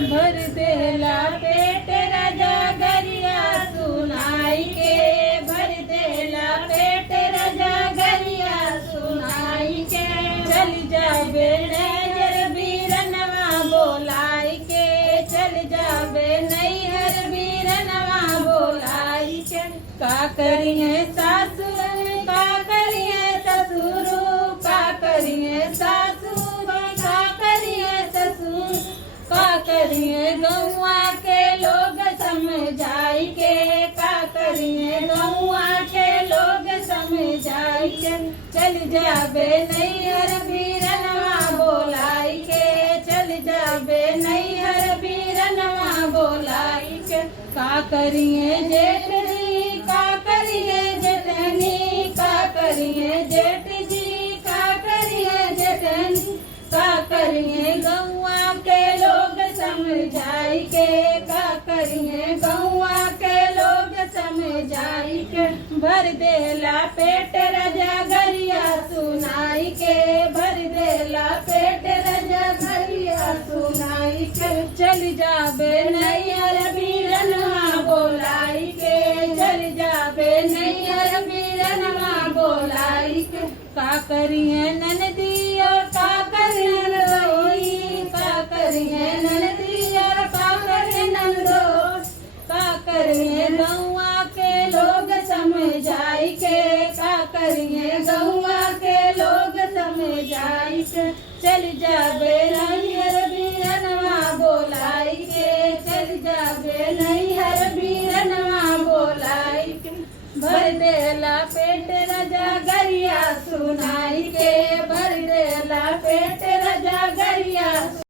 भर देला पेट राजा गरिया सुनाई के, भर देला पेट राजा गरिया सुनाई के। चल जाबे नैहर बीरनवा बोलाई के, चल जाबे नैहर बीरनवा बोलाई के। का करिए सासु का करिए ससुर, का करिए सासु का करिए ससुर, का करिए गौआ के लोग समझाई के, का करिए गौआ के लोग समझाई के। चल जाबे नैहर बीरनवा बोलाई के, चल जाबे नैहर बीरनवा बोलाई के। का करिए जेठ जी का करिए जेठनी, का करिए जेठ जी का करिए जेठनी, का करिए गौआ के लोग समझाई के, का करिए गौआ के लोग समझाई के। भर देला पेट राजा गरिया सुनाई के, भर देला पेट राजा गरिया सुनाई के। चल जाबे नैहर बीरनवा बोलाई के, चल जाबे नैहर बीरनवा बोलाई के। का करिए ननदी